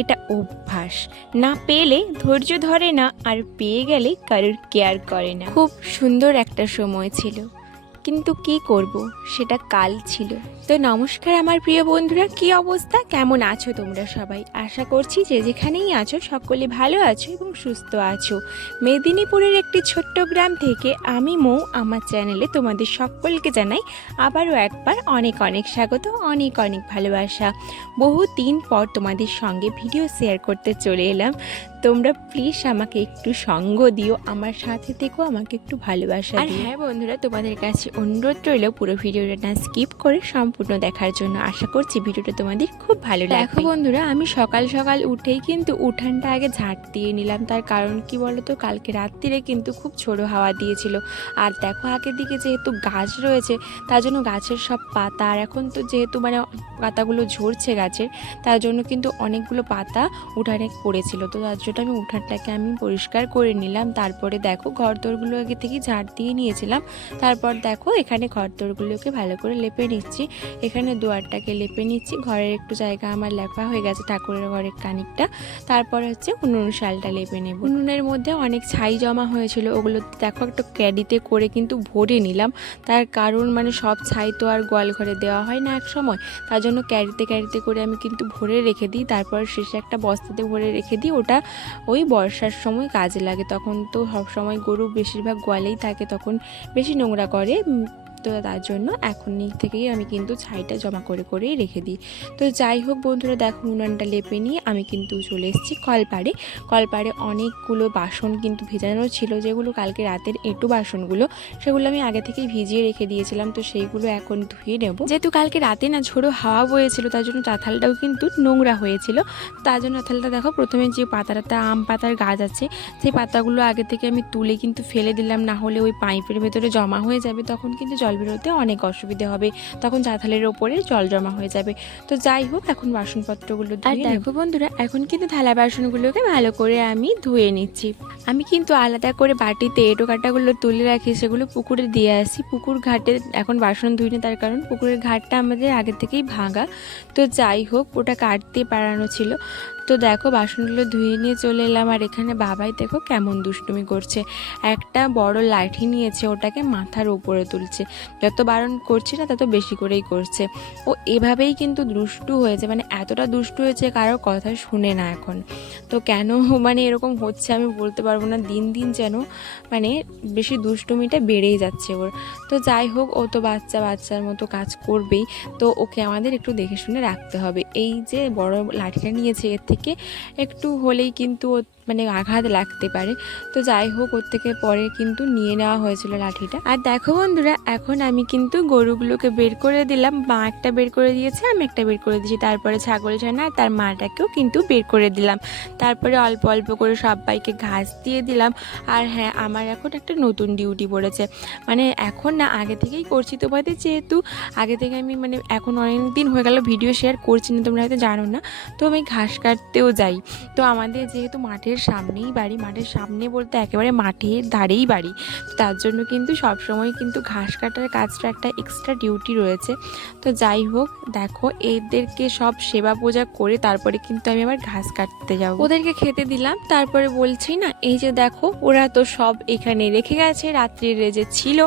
এটা অভ্যাস, না পেলে ধৈর্য ধরে না, আর পেয়ে গেলে কারোর কেয়ার করে না। খুব সুন্দর একটা সময় ছিল, কিন্তু কি করব, সেটা কাল ছিল। তো নমস্কার আমার প্রিয় বন্ধুরা, কি অবস্থা, কেমন আছো তোমরা সবাই? আশা করছি যে যেখানেই আছো সকলে ভালো আছো এবং সুস্থ আছো। মেদিনীপুরের একটি ছোট্ট গ্রাম থেকে আমি মৌ আমার চ্যানেলে তোমাদের সকলকে জানাই আবারও একবার অনেক অনেক স্বাগত, অনেক অনেক ভালোবাসা। বহু দিন পর তোমাদের সঙ্গে ভিডিও শেয়ার করতে চলে এলাম। তোমরা প্লিজ আমাকে একটু সঙ্গ দিও, আমার সাথে থেকো, আমাকে একটু ভালোবাসা দিও। আর হ্যাঁ বন্ধুরা, তোমাদের কাছে অনুরোধ রইল পুরো ভিডিওটা না স্কিপ করে সম্পূর্ণ দেখার জন্য। আশা করছি ভিডিওটা তোমাদের খুব ভালো লাগবে। দেখো বন্ধুরা, আমি সকাল সকাল উঠেই কিন্তু উঠানটা আগে ঝাঁট দিয়ে নিলাম। তার কারণ কি বলতো, কালকে রাত্রিরে কিন্তু খুব ঝোড়ো হাওয়া দিয়েছিল। আর দেখো আগের দিকে যেহেতু গাছ রয়েছে, তার জন্য গাছের সব পাতা, আর এখন তো যেহেতু পাতাগুলো ঝরছে গাছের, তার জন্য কিন্তু অনেকগুলো পাতা উঠানে পড়েছিল। তো তার জন্য আমি উঠানটাকে পরিষ্কার করে নিলাম। তারপরে দেখো ঘরদোরগুলো আগে থেকে ঝাড় দিয়ে নিয়েছিলাম। তারপর দেখো এখানে ঘরদোরগুলোকে ভালো করে লেপে নিচ্ছি। এখানে দুয়ারটাকে লেপে নিচ্ছি। ঘরের একটু জায়গা আমার লেপা হয়ে গেছে, ঠাকুরের ঘরের খানিকটা। তারপর হচ্ছে উনুন শালটা লেপে নেব। উনুনের মধ্যে অনেক ছাই জমা হয়েছিল, ওগুলো দেখো একটা ক্যাডিতে করে কিন্তু ভরে নিলাম। তার কারণ সব ছাই তো আর গোয়াল ঘরে দেওয়া হয় না এক সময়, তার জন্য ক্যারিতে ক্যারিতে করে আমি কিন্তু ভরে রেখে দিই। তারপর শেষে একটা বস্তাতে ভরে রেখে দিই। ওটা ওই বর্ষার সময় কাজে লাগে, তখন তো সব সময় গরু বেশিরভাগ গোয়ালেই থাকে, তখন বেশি নোংরা করে। তো তার জন্য এখন থেকেই আমি কিন্তু ছাইটা জমা করে করেই রেখে দিই। তো যাই হোক বন্ধুরা, দেখো উনানটা লেপে নিয়ে আমি কিন্তু চলে এসেছি কলপাড়ে। কলপাড়ে অনেকগুলো বাসন কিন্তু ভেজানো ছিল, যেগুলো কালকে রাতের এঁটো বাসনগুলো, সেগুলো আমি আগে থেকেই ভিজিয়ে রেখে দিয়েছিলাম। তো সেইগুলো এখন ধুয়ে নেব। যেহেতু কালকে রাতে না ঝোড়ো হাওয়া বয়েছিল, তার জন্য চাতালটাও কিন্তু নোংরা হয়েছিল। তার জন্য চাতালটা দেখো, প্রথমে যে পাতাটা আম পাতার গাছ আছে, সেই পাতাগুলো আগে থেকে আমি তুলে কিন্তু ফেলে দিলাম, না হলে ওই পাইপের ভেতরে জমা হয়ে যাবে, তখন কিন্তু জল বেরোতে অনেক অসুবিধে হবে, তখন চাতালের ওপরে জল জমা হয়ে যাবে। তো যাই হোক, এখন বাসনপত্রগুলো আর দেখো বন্ধুরা, এখন কিন্তু থালা বাসনগুলোকে ভালো করে আমি ধুয়ে নিচ্ছি। আমি কিন্তু আলাদা করে বাটিতে এঁটো কাটাগুলো তুলে রাখি, সেগুলো পুকুরে দিয়ে আসি। পুকুর ঘাটে এখন বাসন ধুইনি, তার কারণ পুকুরের ঘাটটা আমাদের আগে থেকেই ভাঙা। তো যাই হোক, ওটা কাটতে পারানো ছিল। তো দেখো বাসনগুলো ধুয়ে নিয়ে চলে এলাম। আর এখানে বাবাই দেখো কেমন দুষ্টুমি করছে, একটা বড় লাঠি নিয়েছে, ওটাকে মাথার উপরে তুলছে। যত বারণ করছি না তত বেশি করেই করছে। ও এভাবেই কিন্তু দুষ্টু হয়েছে, এতটা দুষ্টু হয়েছে কারোর কথা শুনে না এখন। তো কেন এরকম হচ্ছে আমি বলতে পারবো না, দিন দিন যেন বেশি দুষ্টুমিটা বেড়েই যাচ্ছে ওর। তো যাই হোক, ও তো বাচ্চার মতো কাজ করবেই, তো ওকে আমাদের একটু দেখে শুনে রাখতে হবে। এই যে বড় লাঠিটা নিয়েছে, এর থেকে একটু হলেই কিন্তু আঘাত লাগতে পারে। তো যাই হোক, ওর থেকে পরে কিন্তু নিয়ে নেওয়া হয়েছিল লাঠিটা। আর দেখো বন্ধুরা, এখন আমি কিন্তু গরুগুলোকে বের করে দিলাম। মা একটা বের করে দিয়েছে, আমি একটা বের করে দিয়েছি। তারপরে ছাগল ছানা আর তার মাটাকেও কিন্তু বের করে দিলাম। তারপরে অল্প অল্প করে সবাইকে ঘাস দিয়ে দিলাম। আর হ্যাঁ, আমার এখন একটা নতুন ডিউটি পড়েছে, এখন না আগে থেকেই করছি তোমাদের, যেহেতু আগে থেকে আমি এখন অনেক দিন হয়ে গেল ভিডিও শেয়ার করছি না, তোমরা হয়তো জানো না। তো আমি ঘাস কাটতেও যাই। তো আমাদের যেহেতু মাঠের সামনেই বাড়ি, মাঠের সামনে বলতে একেবারে মাঠের ধারেই বাড়ি, তার জন্য কিন্তু সবসময় কিন্তু ঘাস কাটার কাজটা একটা এক্সট্রা ডিউটি রয়েছে। তো যাই হোক, দেখো এদেরকে সব সেবা পূজা করে তারপরে কিন্তু আমি আবার ঘাস কাটতে যাব। ওদেরকে খেতে দিলাম, তারপরে বলছি না, এই যে দেখো ওরা তো সব এখানে রেখে গেছে, রাত্রির যে ছিল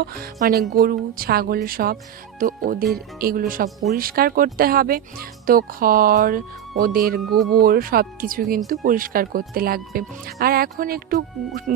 গরু ছাগল সব। তো ওদের এগুলো সব পরিষ্কার করতে হবে। তো খড়, ওদের গোবর সব কিছু কিন্তু পরিষ্কার করতে লাগবে। আর এখন একটু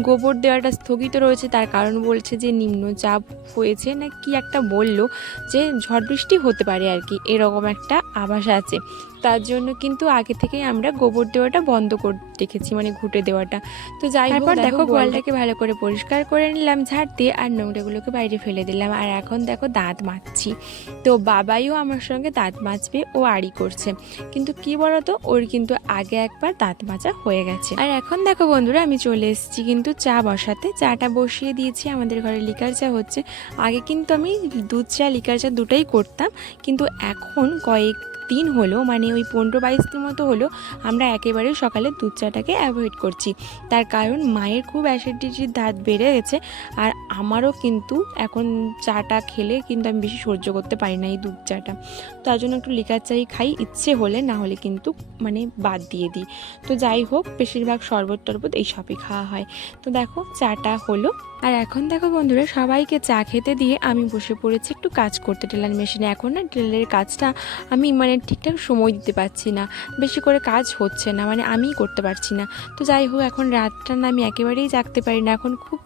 গোবর দেওয়াটা স্থগিত রয়েছে, তার কারণ বলছে যে নিম্নচাপ হয়েছে না কি একটা বললো, যে ঝড় বৃষ্টি হতে পারে আর কি, এরকম একটা আভাস আছে। তার জন্য কিন্তু আগে থেকেই আমরা গোবর দেওয়াটা বন্ধ করে রেখেছি, ঘুঁটে দেওয়াটা। তো যাই হোক, দেখো গোয়ালটাকে ভালো করে পরিষ্কার করে নিলাম ঝাড় দিয়ে, আর নোংরাগুলোকে বাইরে ফেলে দিলাম। আর এখন দেখো দাঁত মাজছি। তো বাবাইও আমার সঙ্গে দাঁত মাজবে, ও আড়ি করছে। কিন্তু কি বলতো, ওর কিন্তু আগে একবার দাঁত মাজা হয়ে গেছে। আর এখন দেখো বন্ধুরা, আমি চলে এসেছি কিন্তু চা বসাতে। চাটা বসিয়ে দিয়েছি, আমাদের ঘরে লিকার চা হচ্ছে। আগে কিন্তু আমি দুধ চা লিকার চা দুটোই করতাম, কিন্তু এখন কয়েক দিন হলো, মানে ওই 15-22 দিন মতো হলো আমরা একেবারে সকালে দুধ চাটাকে অ্যাভয়েড করছি। তার কারণ মায়ের খুব অ্যাসিডিটির ধাত বেড়ে গেছে, আর আমারও কিন্তু এখন চাটা খেলে কিন্তু আমি বেশি সহ্য করতে পারি না এই দুধ চাটা। তার জন্য একটু লিকার চাই খাই ইচ্ছে হলে, না হলে কিন্তু মানে বাদ দিয়ে দিই। তো যাই হোক, বেশিরভাগ শরবত টরবত এইসবই খাওয়া হয়। তো দেখো চাটা হলো, আর এখন দেখো বন্ধুরা সবাইকে চা খেতে দিয়ে আমি বসে পড়েছি একটু কাজ করতে টেলার মেশিনে। এখন না টেলারের কাজটা আমি মানে ঠিকঠাক সময় দিতে পারছি না, বেশি করে কাজ হচ্ছে না, মানে আমিই করতে পারছি না। তো যাই হোক, এখন রাতটা না আমি একেবারেই জাগতে পারি না, এখন খুব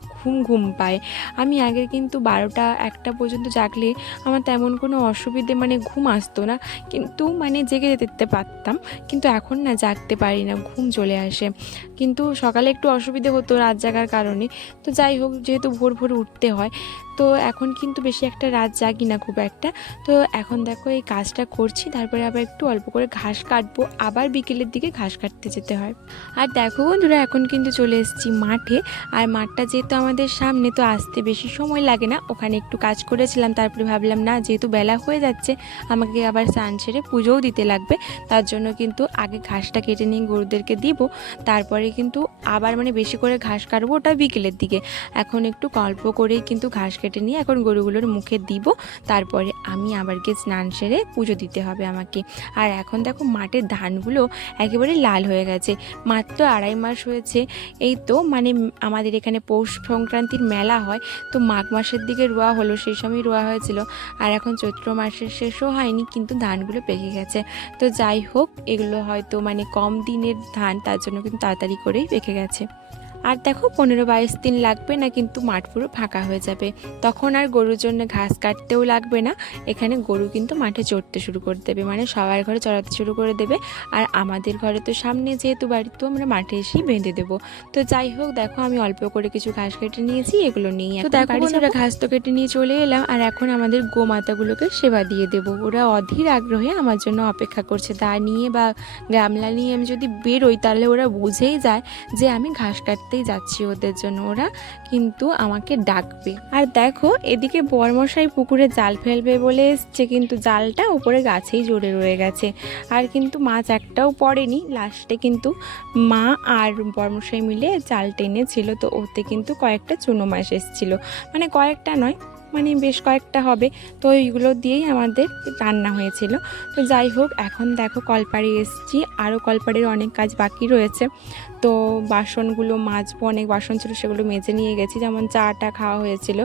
ঘুম পায়। আমি আগে কিন্তু 12টা-1টা পর্যন্ত জাগলে আমার তেমন কোনো অসুবিধে মানে ঘুম আসতো না, কিন্তু মানে জেগে যেতে পারতাম। কিন্তু এখন না জাগতে পারি না, ঘুম চলে আসে। কিন্তু সকালে একটু অসুবিধে হতো রাত জাগার কারণে। তো যাই হোক, যেহেতু ভোর উঠতে হয়, তো এখন কিন্তু বেশি একটা রাত জাগি না খুব একটা। তো এখন দেখো এই কাজটা করছি, তারপরে আবার একটু অল্প করে ঘাস কাটবো, আবার বিকেলের দিকে ঘাস কাটতে যেতে হয়। আর দেখো বন্ধুরা এখন কিন্তু চলে এসেছি মাঠে, আর মাঠটা যেহেতু আমাদের সামনে, তো আসতে বেশি সময় লাগে না। ওখানে একটু কাজ করেছিলাম, তারপরে ভাবলাম না যেহেতু বেলা হয়ে যাচ্ছে আমাকে আবার স্নান সেরে পুজোও দিতে লাগবে, তার জন্য কিন্তু আগে ঘাসটা কেটে নিয়ে গরুদেরকে দিব, তারপরে কিন্তু আবার মানে বেশি করে ঘাস কাটবো, ওটা বিকেলের দিকে। এখন একটু অল্প করেই কিন্তু ঘাস কেটে নিয়ে এখন গরুগুলোর মুখে দিব, তারপরে আমি আবার গিয়ে স্নান সেরে পুজো দিতে হবে আমাকে। আর এখন দেখো মাঠের ধানগুলো একেবারে লাল হয়ে গেছে, মাত্র 2.5 মাস হয়েছে। এই তো মানে আমাদের এখানে পৌষ সংক্রান্তির মেলা হয়, তো মাঘ মাসের দিকে রোয়া হলো, সেই সময় রোয়া হয়েছিল। আর এখন চৈত্র মাসের শেষও হয়নি, কিন্তু ধানগুলো পেকে গেছে। তো যাই হোক, এগুলো হয়তো মানে কম দিনের ধান, তার জন্য কিন্তু তাড়াতাড়ি করেই পেকে গেছে। আর দেখো 15-22 দিন লাগবে না, কিন্তু মাঠ পুরো ফাঁকা হয়ে যাবে, তখন আর গরুর জন্য ঘাস কাটতেও লাগবে না। এখানে গরু কিন্তু মাঠে চড়তে শুরু করে দেবে, মানে সবার ঘরে চড়াতে শুরু করে দেবে। আর আমাদের ঘরে তো সামনে যেহেতু বাড়ি, তো আমরা মাঠে এসেই বেঁধে দেবো। তো যাই হোক, দেখো আমি অল্প করে কিছু ঘাস কেটে নিয়েছি, এগুলো নিয়ে তো দেখো বন্ধুরা ঘাস তো কেটে নিয়ে চলে এলাম। আর এখন আমাদের গোমাতাগুলোকে সেবা দিয়ে দেবো। ওরা অধীর আগ্রহে আমার জন্য অপেক্ষা করছে। দা নিয়ে বা গামলা নিয়ে আমি যদি বেরোই, তাহলে ওরা বুঝেই যায় যে আমি ঘাস কাটতেই যাচ্ছি ওদের জন্য, ওরা কিন্তু আমাকে ডাকবে। আর দেখো এদিকে বরমশাই পুকুরে জাল ফেলবে বলে এসছে, কিন্তু জালটা উপরে গাছেই জড়ে রয়ে গেছে, আর কিন্তু মাছ একটাও পড়েনি। লাস্টে কিন্তু মা আর বরমশাই মিলে জাল টেনেছিল, তো ওতে কিন্তু কয়েকটা চুনো মাছ এসেছিল, মানে কয়েকটা নয়, মানে বেশ কয়েকটা হবে। তো ওইগুলো দিয়েই আমাদের রান্না হয়েছিল। তো যাই হোক, এখন দেখো কলপাড়ে এসেছি, আরও কলপাড়ের অনেক কাজ বাকি রয়েছে। তো বাসনগুলো মাজবো, অনেক বাসন ছিল সেগুলো মেজে নিয়ে গেছি, যেমন চাটা খাওয়া হয়েছিল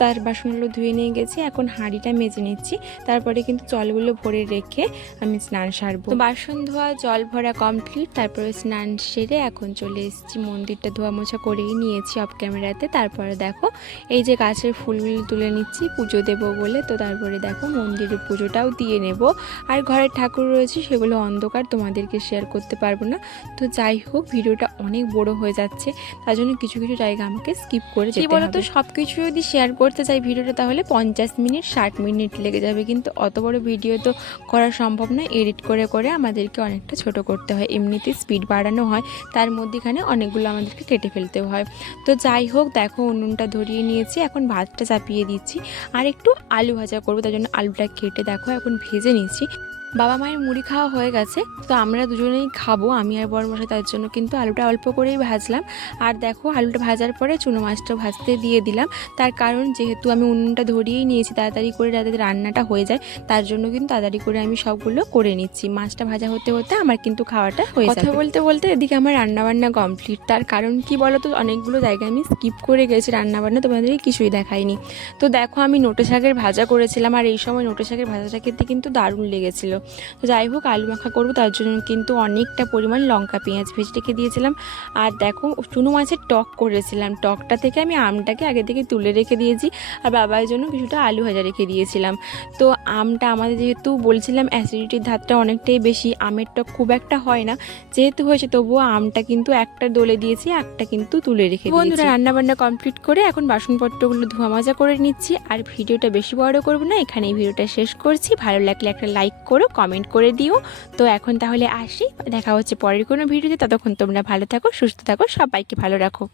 তার বাসনগুলো ধুয়ে নিয়ে গেছি। এখন হাঁড়িটা মেজে নিচ্ছি, তারপরে কিন্তু জলগুলো ভরে রেখে আমি স্নান সারবো। তো বাসন ধোয়া জল ভরা কমপ্লিট, তারপরে স্নান সেরে এখন চলে এসেছি, মন্দিরটা ধোয়া মোছা করেই নিয়েছি অফ ক্যামেরাতে। তারপরে দেখো এই যে গাছের ফুলগুলো তুলে নিচ্ছি পুজো দেবো বলে। তো তারপরে দেখো মন্দিরের পুজোটাও দিয়ে নেব। আর ঘরের ঠাকুর রয়েছে, সেগুলো অন্ধকার, তোমাদেরকে শেয়ার করতে পারবো না। তো যাই হোক, ভিডিওটা অনেক বড় হয়ে যাচ্ছে, তার জন্য কিছু জায়গা আমাকে স্কিপ করে যেতে হবে। বলো তো, সব কিছু যদি শেয়ার করতে চাই ভিডিওটা, তাহলে 50 মিনিট 60 মিনিট লেগে যাবে, কিন্তু অত বড় ভিডিও তো করা সম্ভব নয়। এডিট করে আমাদেরকে অনেকটা ছোট করতে হয়, এমনিতেই স্পিড বাড়ানো হয়, তার মধ্যেখানে অনেকগুলো আমাদেরকে কেটে ফেলতেও হয়। তো যাই হোক, দেখো উনুনটা ধরিয়ে নিয়েছি, এখন ভাতটা চাপিয়ে দিচ্ছি, আর একটু আলু ভাজা করবো, তার জন্য আলুটা কেটে দেখো এখন ভেজে নিচ্ছি। বাবা মায়ের মুড়ি খাওয়া হয়ে গেছে, তো আমরা দুজনেই খাবো, আমি আর বড়মশাই, তার জন্য কিন্তু আলুটা অল্প করেই ভাজলাম। আর দেখো আলুটা ভাজার পরে চুনো মাছটা ভাজতে দিয়ে দিলাম, তার কারণ যেহেতু আমি উনুনটা ধরিয়েই নিয়েছি, তাড়াতাড়ি করে যাতে রান্নাটা হয়ে যায়, তার জন্য কিন্তু তাড়াতাড়ি করে আমি সবগুলো করে নিচ্ছি। মাছটা ভাজা হতে হতে আমার কিন্তু খাওয়াটা হয়ে যাবে। কথা বলতে বলতে এদিকে আমার রান্নাবান্না কমপ্লিট। তার কারণ কি বলো তো, অনেকগুলো জায়গায় আমি স্কিপ করে গেছি রান্নাবান্না, তোমাদেরকে কিছুই দেখাইনি। তো দেখো আমি নোটে শাকের ভাজা করেছিলাম, আর এই সময় নোটে শাকের ভাজাটা খেতে কিন্তু দারুণ লেগেছিল। তো যাই হোক, আলু মাখা করবো, তার জন্য কিন্তু অনেকটা পরিমাণ লঙ্কা পেঁয়াজ ভেজে রেখে দিয়েছিলাম। আর দেখো চুনো মাছের টক করেছিলাম, টকটা থেকে আমি আমটাকে আগে থেকে তুলে রেখে দিয়েছি, আর বাবার জন্য কিছুটা আলু ভাজা রেখে দিয়েছিলাম। তো আমটা আমাদের যেহেতু বলছিলাম অ্যাসিডিটির ধাতটা অনেকটাই বেশি, আমের টক খুব একটা হয় না, যেহেতু হয়েছে তবুও আমটা কিন্তু একটা দলে দিয়েছি, একটা কিন্তু তুলে রেখে দিয়েছি। বন্ধুরা রান্নাবান্না কমপ্লিট করে এখন বাসনপত্রগুলো ধোয়া মাজা করে নিচ্ছি, আর ভিডিওটা বেশি বড় করবো না, এখানে এই ভিডিওটা শেষ করছি। ভালো লাগলে একটা লাইক করো, কমেন্ট করে দিও। তো এখন তাহলে আসি, দেখা হচ্ছে পরের কোনো ভিডিওতে। ততক্ষণ তোমরা ভালো থাকো, সুস্থ থাকো, সবাইকে ভালো রাখো।